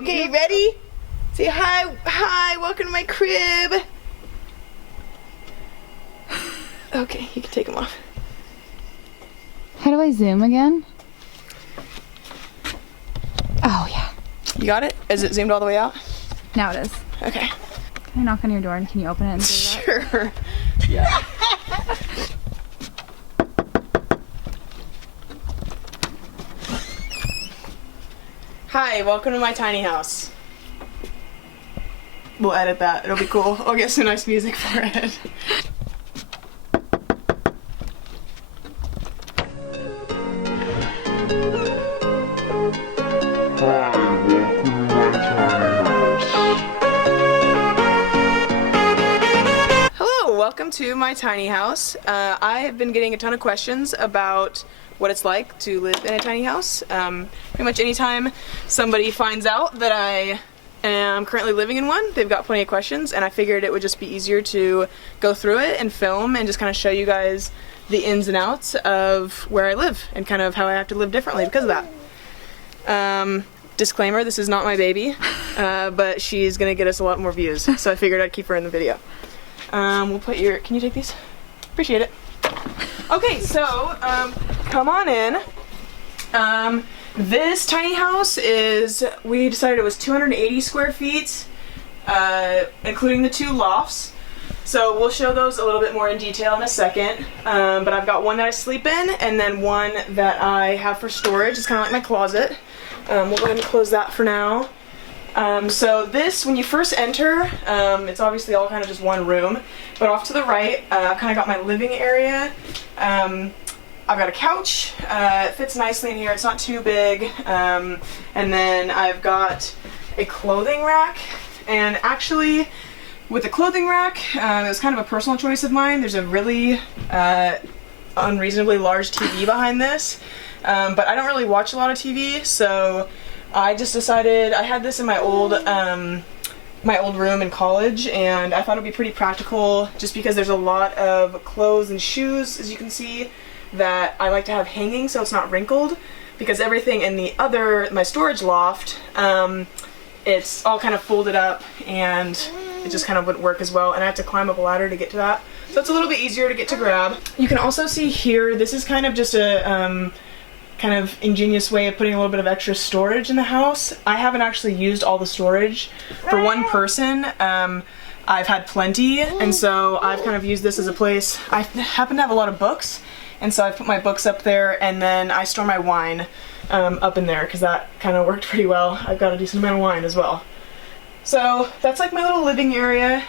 Okay, ready? Say hi. Hi, welcome to my crib. Okay, you can take them off. How do I zoom again? Oh, yeah. You got it? Is it zoomed all the way out? Now it is. Okay. Can I knock on your door and can you open it and do that? Sure. Yeah. Hi, welcome to my tiny house. We'll edit that. It'll be cool. I'll get some nice music for it. Hello, welcome to my tiny house. I have been getting a ton of questions about what it's like to live in a tiny house. Pretty much anytime somebody finds out that I am currently living in one, they've got plenty of questions, and I figured it would just be easier to go through it and film and just kind of show you guys the ins and outs of where I live and kind of how I have to live differently because of that. Disclaimer, this is not my baby, but she's gonna get us a lot more views, so I figured I'd keep her in the video. We'll put your, can you take these? Appreciate it. Okay, so, come on in. This tiny house is, we decided it was 280 square feet, including the 2 lofts. So we'll show those a little bit more in detail in a second. But I've got one that I sleep in, and then one that I have for storage. It's kind of like my closet. We'll go ahead and close that for now. So this, when you first enter, it's obviously all kind of just one room, but off to the right, I've kind of got my living area. I've got a couch, it fits nicely in here, it's not too big, and then I've got a clothing rack, and actually, with the clothing rack, it was kind of a personal choice of mine. There's a really unreasonably large TV behind this, but I don't really watch a lot of TV, so I just decided, I had this in my old room in college, and I thought it'd be pretty practical just because there's a lot of clothes and shoes, as you can see, that I like to have hanging so it's not wrinkled, because everything in the other, my storage loft, it's all kind of folded up and it just kind of wouldn't work as well, and I had to climb up a ladder to get to that. So it's a little bit easier to get to Grab. You can also see here, this is kind of just a kind of ingenious way of putting a little bit of extra storage in the house. I haven't actually used all the storage. For one person, I've had plenty, and so I've kind of used this as a place. I happen to have a lot of books, and so I put my books up there, and then I store my wine up in there, because that kind of worked pretty well. I've got a decent amount of wine as well. So that's like my little living area.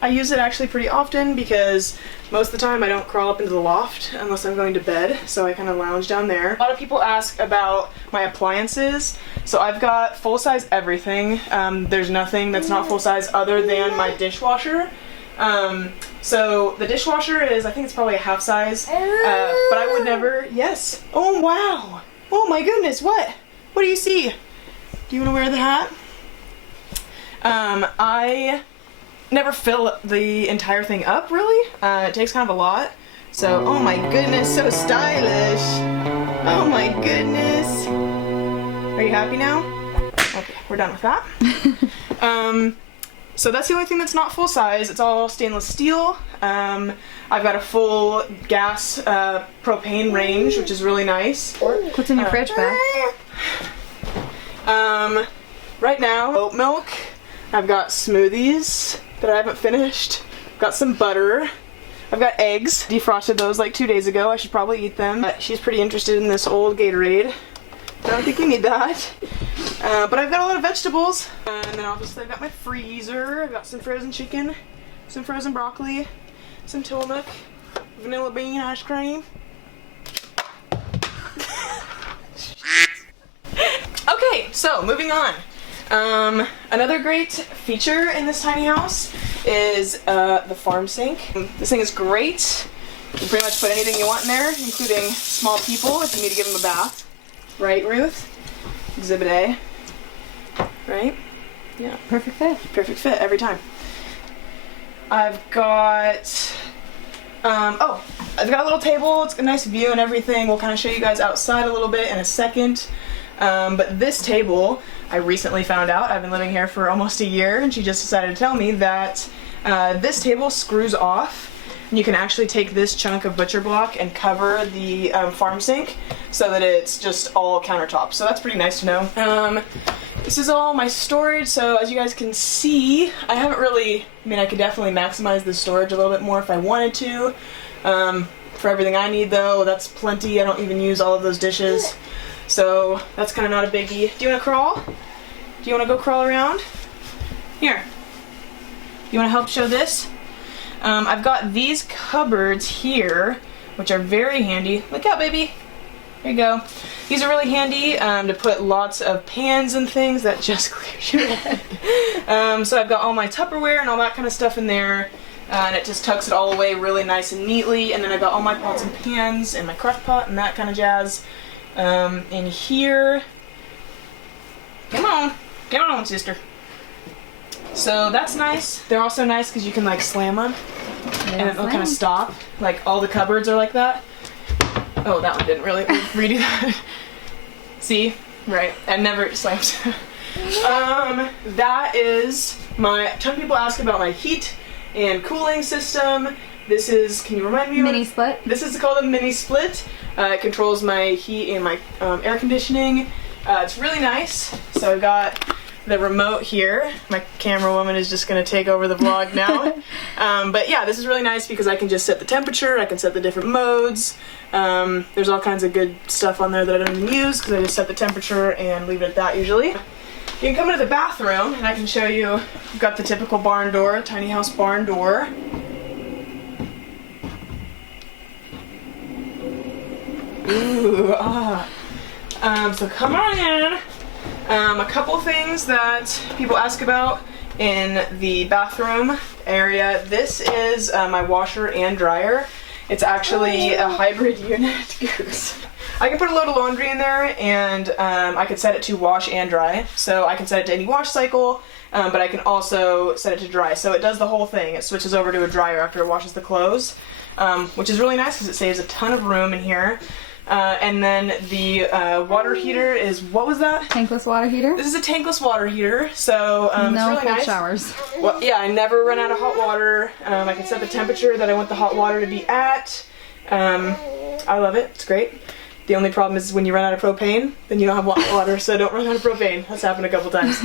I use it actually pretty often because most of the time I don't crawl up into the loft unless I'm going to bed, so I kind of lounge down there. A lot of people ask about my appliances. So I've got full-size everything. There's nothing that's not full-size other than my dishwasher. So the dishwasher is, I think it's probably a half size, but I would never, yes. Oh wow, oh my goodness, what do you see? Do you want to wear the hat? I never fill the entire thing up, really. It takes kind of a lot. So, oh my goodness, so stylish. Oh my goodness. Are you happy now? Okay, we're done with that. So that's the only thing that's not full size. It's all stainless steel. I've got a full gas propane range, which is really nice. What's in your fridge, Beth? Right now, oat milk. I've got smoothies that I haven't finished. Got some butter. I've got eggs. Defrosted those like 2 days ago. I should probably eat them. She's pretty interested in this old Gatorade. I don't think you need that. But I've got a lot of vegetables. And then obviously I've got my freezer. I've got some frozen chicken, some frozen broccoli, some Tillamook, vanilla bean ice cream. Okay, so moving on. Another great feature in this tiny house is the farm sink. This thing is great. You can pretty much put anything you want in there, including small people if you need to give them a bath. Right, Ruth? Exhibit A. Right? Yeah. Perfect fit. Perfect fit every time. I've got I've got a little table. It's a nice view and everything. We'll kind of show you guys outside a little bit in a second. But this table, I recently found out, I've been living here for almost a year, and she just decided to tell me that this table screws off. And you can actually take this chunk of butcher block and cover the farm sink so that it's just all countertop. So that's pretty nice to know. This is all my storage, so as you guys can see, I haven't really, I mean, I could definitely maximize the storage a little bit more if I wanted to. For everything I need though, that's plenty. I don't even use all of those dishes. So that's kind of not a biggie. Do you want to crawl? Do you want to go crawl around? Here. You want to help show this? I've got these cupboards here, which are very handy. Look out, baby. There you go. These are really handy to put lots of pans and things. That just clears your head. So I've got all my Tupperware and all that kind of stuff in there. And it just tucks it all away really nice and neatly. And then I've got all my pots and pans and my crock pot and that kind of jazz. In here. Come on, sister. So that's nice. They're also nice because you can like slam them and it'll kind of stop. Like all the cupboards are like that. Oh, that one didn't really redo that. See? Right. I never slammed. That is my, a ton of people ask about my heat and cooling system. This is, can you remind me? Mini split. This is called a mini split. It controls my heat and my air conditioning. It's really nice. So I've got the remote here. My camera woman is just going to take over the vlog now. But yeah, this is really nice because I can just set the temperature, I can set the different modes. There's all kinds of good stuff on there that I don't even use because I just set the temperature and leave it at that usually. You can come into the bathroom and I can show you, I've got the typical barn door, tiny house barn door. Ooh, so come on in. A couple things that people ask about in the bathroom area. This is my washer and dryer. It's actually a hybrid unit. Goose. I can put a load of laundry in there and I can set it to wash and dry. So I can set it to any wash cycle, but I can also set it to dry. So it does the whole thing. It switches over to a dryer after it washes the clothes, which is really nice because it saves a ton of room in here. And then the water heater is, what was that? Tankless water heater. This is a tankless water heater, so no it's really cold nice. showers. Well, yeah, I never run out of hot water. I can set the temperature that I want the hot water to be at. I love it. It's great. The only problem is when you run out of propane, then you don't have hot water, so don't run out of propane. That's happened a couple times.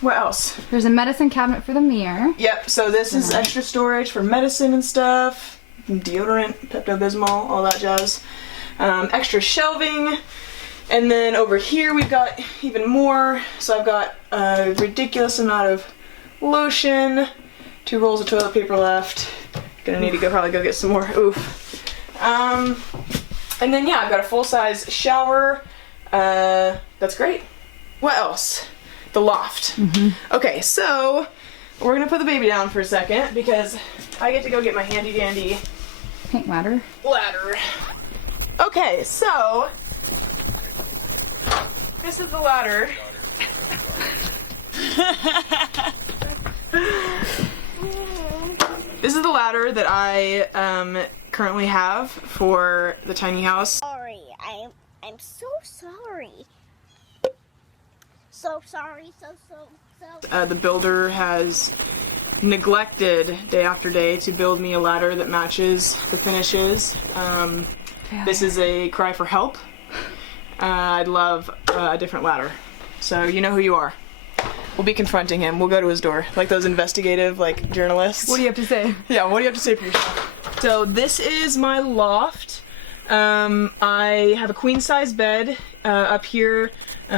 What else? There's a medicine cabinet for the mirror. Yep, so this is extra storage for medicine and stuff. Deodorant, Pepto-Bismol, all that jazz. Extra shelving. And then over here we've got even more. So I've got a ridiculous amount of lotion, 2 rolls of toilet paper left. Gonna need to probably go get some more. Oof. And then yeah, I've got a full-size shower. That's great. What else? The loft. Okay, so we're gonna put the baby down for a second because I get to go get my handy dandy Paint ladder. Okay, so this is the ladder. This is the ladder that I currently have for the tiny house. Sorry, I'm so sorry. So sorry, so. The builder has neglected day after day to build me a ladder that matches the finishes. This is a cry for help. I'd love a different ladder. So you know who you are. We'll be confronting him. We'll go to his door, like those investigative journalists. What do you have to say? Yeah, what do you have to say for yourself? So this is my loft. I have a queen size bed up here,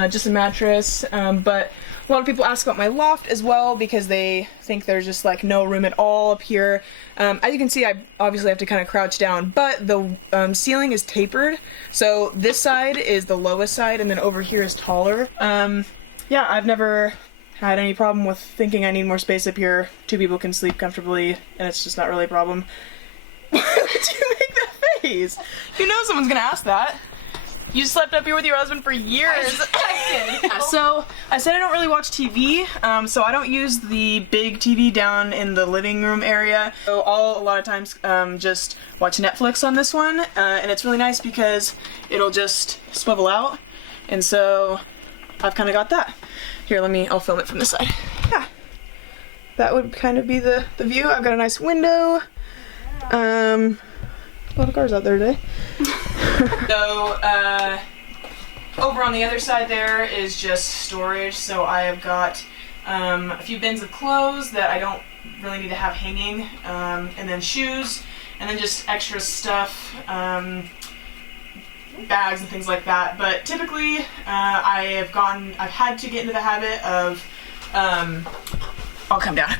just a mattress, but a lot of people ask about my loft as well because they think there's just no room at all up here. As you can see, I obviously have to kind of crouch down, but the ceiling is tapered, so this side is the lowest side and then over here is taller. Yeah, I've never had any problem with thinking I need more space up here. 2 people can sleep comfortably and it's just not really a problem. Why would you make that face? You know someone's gonna ask that. You slept up here with your husband for years. I did. So I said I don't really watch TV, so I don't use the big TV down in the living room area. So I'll a lot of times just watch Netflix on this one, and it's really nice because it'll just swivel out. And so I've kind of got that. Here, I'll film it from this side. Yeah, that would kind of be the view. I've got a nice window. A lot of cars out there today. So, over on the other side there is just storage. So I have got a few bins of clothes that I don't really need to have hanging, and then shoes, and then just extra stuff, bags and things like that. But typically, I've had to get into the habit of, I'll come down.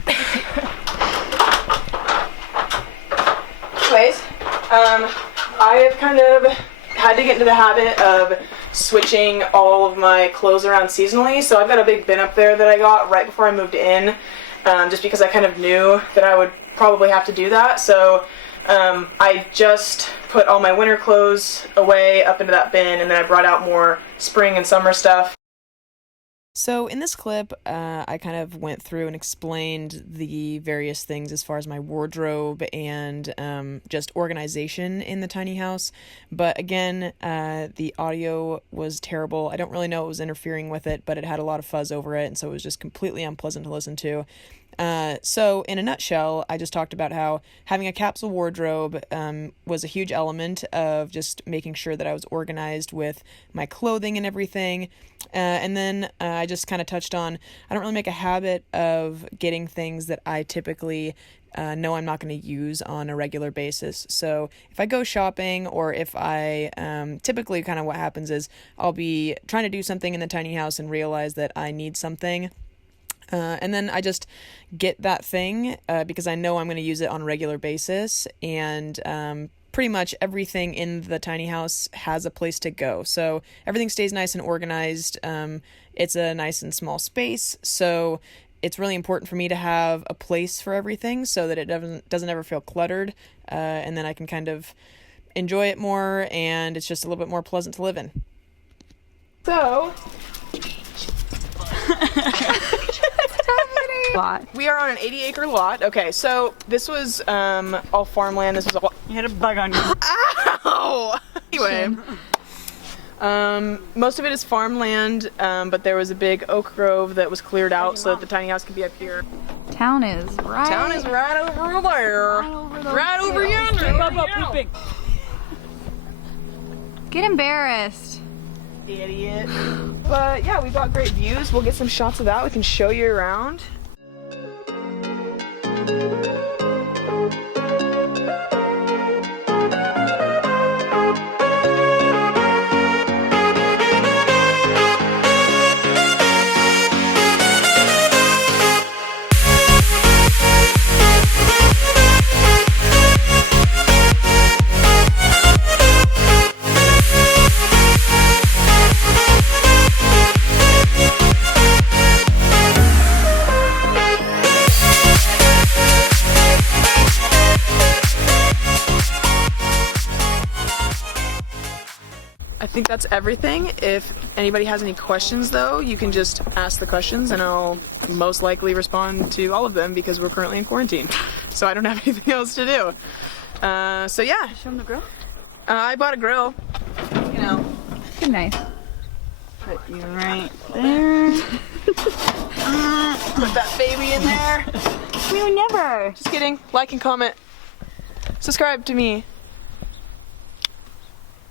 Anyways, I have kind of had to get into the habit of switching all of my clothes around seasonally. So I've got a big bin up there that I got right before I moved in, just because I kind of knew that I would probably have to do that. So I just put all my winter clothes away up into that bin, and then I brought out more spring and summer stuff. So in this clip, I kind of went through and explained the various things as far as my wardrobe and just organization in the tiny house. But again, the audio was terrible. I don't really know what was interfering with it, but it had a lot of fuzz over it, and so it was just completely unpleasant to listen to. So in a nutshell, I just talked about how having a capsule wardrobe was a huge element of just making sure that I was organized with my clothing and everything. And then I just kind of touched on, I don't really make a habit of getting things that I typically know I'm not going to use on a regular basis. So if I go shopping, or if I typically kind of what happens is I'll be trying to do something in the tiny house and realize that I need something. And then I just get that thing because I know I'm going to use it on a regular basis, and pretty much everything in the tiny house has a place to go. So everything stays nice and organized. It's a nice and small space, so it's really important for me to have a place for everything so that it doesn't ever feel cluttered, and then I can kind of enjoy it more, and it's just a little bit more pleasant to live in. So... Lot. We are on an 80-acre lot. Okay, so this was all farmland. This was all... You had a bug on you. Ow! Anyway, most of it is farmland, but there was a big oak grove that was cleared out so that the tiny house could be up here. Town is right. Town is right over there. Right over yonder. Pooping. Get embarrassed. Idiot. But yeah, we've got great views. We'll get some shots of that. We can show you around. I think that's everything. If anybody has any questions, though, you can just ask the questions and I'll most likely respond to all of them because we're currently in quarantine. So I don't have anything else to do. So yeah. Show them the grill. I bought a grill. You know. Good nice. Put you right there. Put that baby in there. You never. Just kidding. Like and comment. Subscribe to me.